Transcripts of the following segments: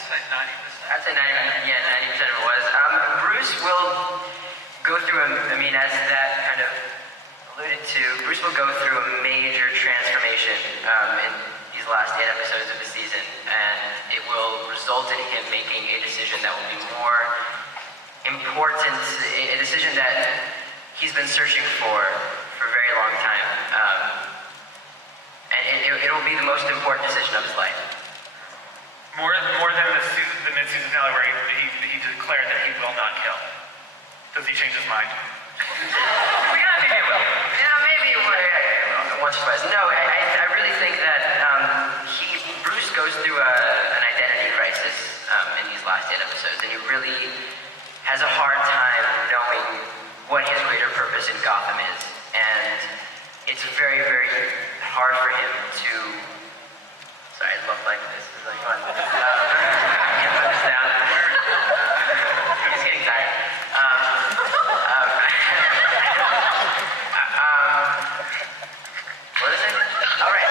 I'd say 90%. I'd say 90%, yeah, 90% of it was. Bruce will go through, as that kind of alluded to, Bruce will go through a major transformation in these last 8 episodes of the season, and it will result in him making a decision that will be more important, a decision that he's been searching for a very long time. And it'll be the most important decision of his life. More than the mid-season finale where he declared that he will not kill. Does he change his mind? We gotta think it will. Yeah, maybe once or twice. No, I really think that Bruce goes through an identity crisis in these last 8 episodes, and he really has a hard time knowing what his greater purpose in Gotham is. And it's very, very hard for him to... Sorry, I love like this. It's really fun. I can't put this down. He's getting tired. What is it? All right.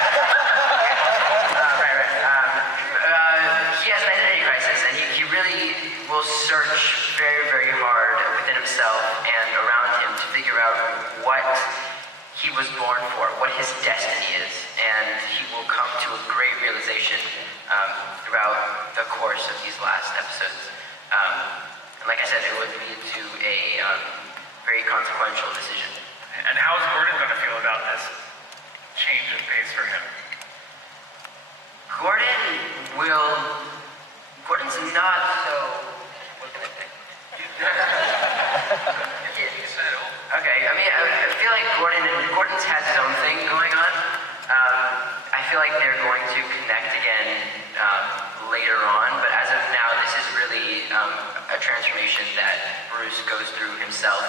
He has an identity crisis, and he really will search very, very hard within himself and around him to figure out what he was born for, what his destiny is, and he will come to a great realization throughout the course of these last episodes. And like I said, it would lead to a very consequential decision. And how is Gordon going to feel about this change in pace for him? Gordon's not so... Okay, I feel like Gordon's has his own thing going on. I feel like they're going to connect again later on, but as of now, this is really a transformation that Bruce goes through himself,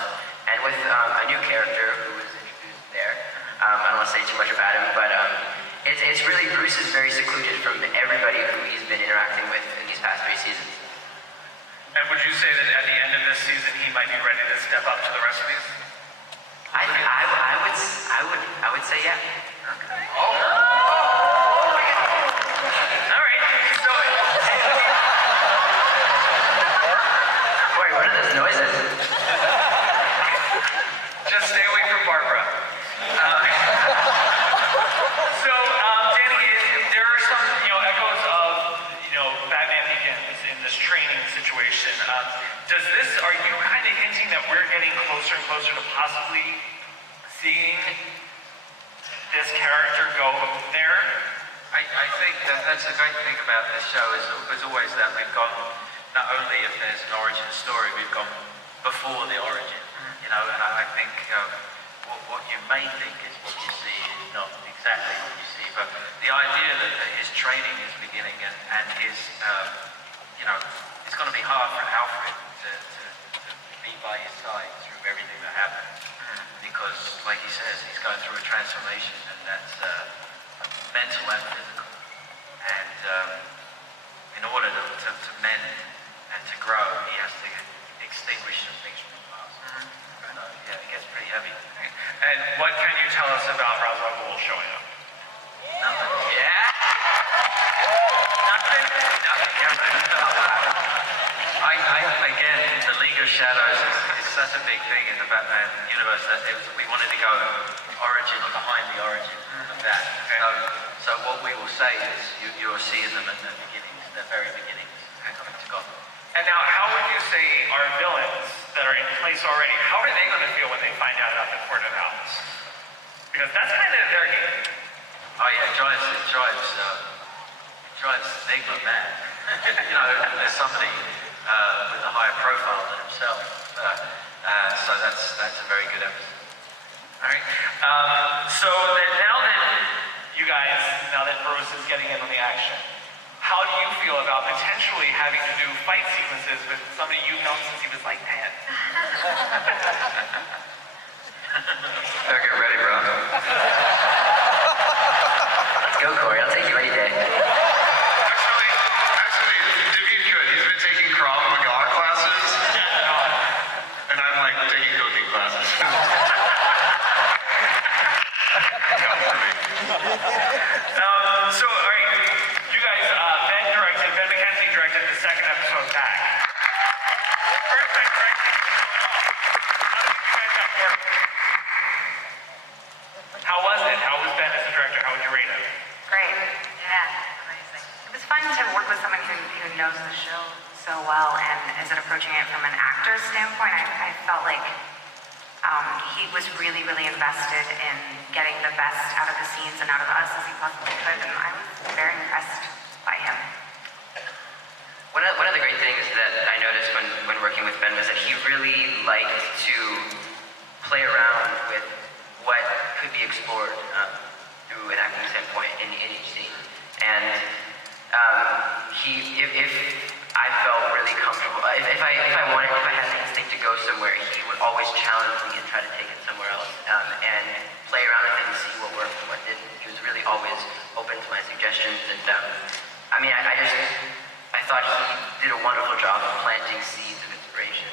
and with a new character who was introduced there. I don't want to say too much about him, but it's really Bruce is very secluded from everybody who he's been interacting with in these past 3 seasons. And would you say that at the end of this season, he might be ready to step up to the rest of these? I would say yeah. Okay. All right. So. Wait, what are those noises? Just stay away from Barbara. So, Danny, there are some, echoes of, Batman Begins in this training situation. Are you kind of hinting that we're getting closer and closer to possibly seeing this character go there? I think that's the great thing about this show is always that we've gone, not only if there's an origin story, we've gone before the origin. And I think what you may think is what you see is not exactly what you see, but the idea that his training is beginning and his, it's going to be hard for Alfred to be by his side through everything that happened, because, like he says, he's going through a transformation, and that's mental and physical. And in order to mend and to grow, he has to extinguish some things from the past. Yeah, it gets pretty heavy. And what can you tell us about Ra's al Ghul showing up? Nothing. Yeah. Nothing. Again, the League of Shadows is such a big thing in the Batman universe that we wanted to go origin behind the origin of that. So what we will say is you're seeing them at the beginnings, the very beginnings, coming to Gotham. And now, how would you say our villains that are in place already, how are they going to feel when they find out about the Court of Owls? Because that's kind of their game. Oh yeah, it drives Nygma mad. There's somebody with a higher profile than himself. So that's a very good episode. All right. So now that Bruce is getting in on the action, how do you feel about potentially having to do fight sequences with somebody you've known since he was like 10? Now get ready, bro. Let's go, Cory. I'll take you any day. Actually, David could. He's been taking Krav Maga classes, and I'm like taking cooking classes. So, all right, you guys, Ben McKenzie directed the fun to work with someone who knows the show so well and is approaching it from an actor's standpoint. I felt like he was really, really invested in getting the best out of the scenes and out of us as he possibly could, and I was very impressed by him. One of the great things that I noticed when working with Ben was that he really liked to play around with what could be explored through an acting standpoint in each scene. And if I felt really comfortable, if I had an instinct to go somewhere, he would always challenge me and try to take it somewhere else, and play around with it and see what worked and what didn't. He was really always open to my suggestions, and I thought he did a wonderful job of planting seeds of inspiration.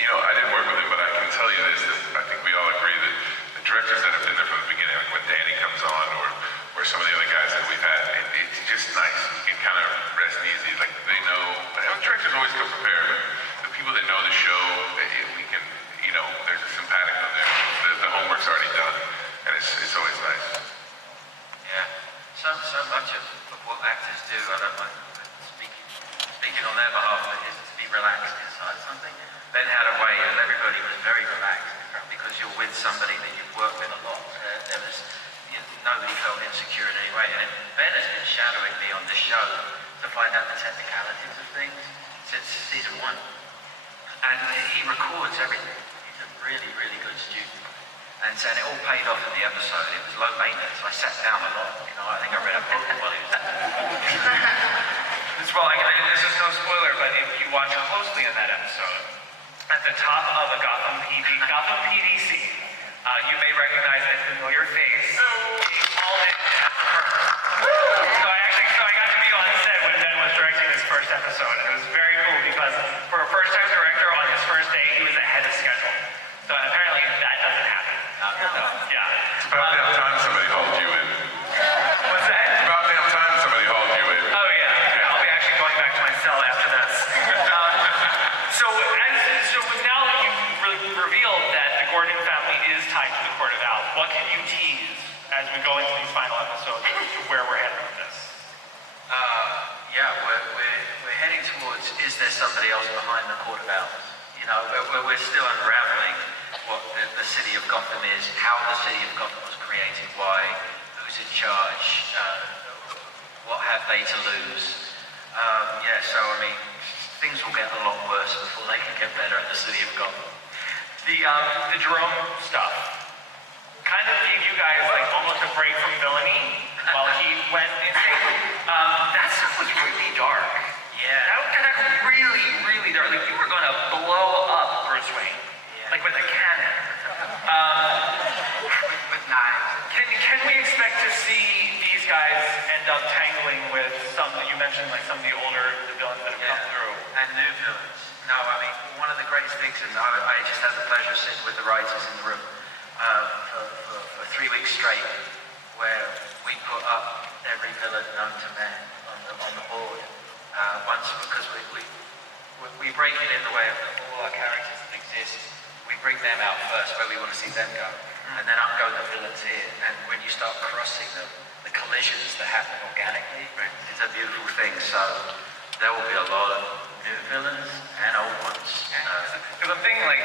You know, I didn't work with him, but I can tell you this, that I think we all agree that the directors that have been there from the beginning, like when Danny comes on, or some of the other guys that we've had, it's just nice. You can kind of rest easy, like they know. Directors always come prepared, but the people that know the show, we can, you know, there's a sympathetic on there. The homework's already done, and it's always nice. Yeah, so much of what actors do, I don't mind speaking on their behalf, but is to be relaxed inside something. Ben had a way that everybody was very relaxed because you're with somebody that you've worked with a lot. There was, nobody felt insecure in any way. And Ben has been shadowing me on this show to find out the technicalities of things since season 1. And he records everything. He's a really, really good student. And so it all paid off in the episode. It was low maintenance. I sat down a lot. You know, I think I read a book while he was Well, this is no spoiler, but if you watch closely in that episode, at the top of a Gotham PD scene, you may recognize a familiar face being called in as her. So I got to be on set when Ben was directing his first episode, and it was very cool because for a first-time director on his first day, he was ahead of schedule. So apparently that doesn't happen. Yeah. It's about damn time somebody hauled you in. What's that? It's about damn time somebody hauled you in. Oh yeah. I'll be actually going back to my cell after this. So now you've revealed that the Gordon family is tied to the Court of Owls. What can you tease as we go into these final episodes as to where we're heading with this? Yeah, we're heading towards, is there somebody else behind the Court of Owls? You know, we're still unraveling what the city of Gotham is, how the city of Gotham was created, why, who's in charge, what have they to lose. So I mean, things will get a lot worse before they can get better in the city of Gotham. The Jerome stuff kind of gave you guys like almost a break from villainy while he went insane. That stuff was really dark. Yeah. That got really, really dark. Like you were gonna blow up Bruce Wayne, like with a cannon. With knives. Can we expect to see these guys end up tangling with some? You mentioned like some of the villains that have come through. And new villains. No, I mean, one of the greatest things, and I just had the pleasure of sitting with the writers in the room for 3 weeks straight, where we put up every villain known to man on the board. Once, because we break it in the way of all our characters that exist. We bring them out first, where we want to see them go, and then up go the villains here. And when you start crossing them, the collisions that happen organically, it's a beautiful thing. So there will be a lot of new villains and old ones. Because I'm thinking like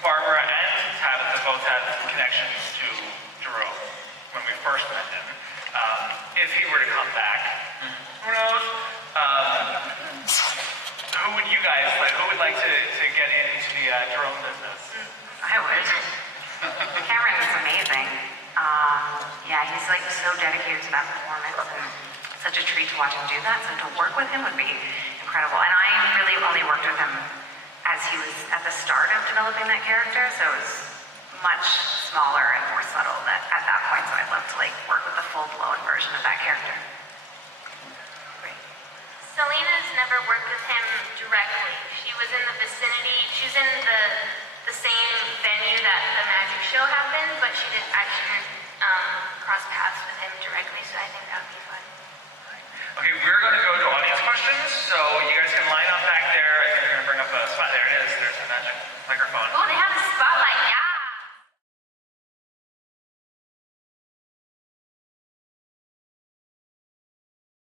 Barbara and Tabitha both had connections to Jerome when we first met him. If he were to come back, who knows? Who would you guys like? Who would like to get into the Jerome business? I would. Camren is amazing. He's like so dedicated to that performance, and such a treat to watch him do that. So to work with him would be incredible. And I really only worked with him as he was at the start of developing that character, so it was much smaller and more subtle at that point. So I'd love to like work with the full-blown version of that character. Selena's never worked with him directly. She was in the vicinity. She was in the same venue that the magic show happened, but she didn't actually cross paths with him directly. So I think that would be fun. Okay, we're gonna go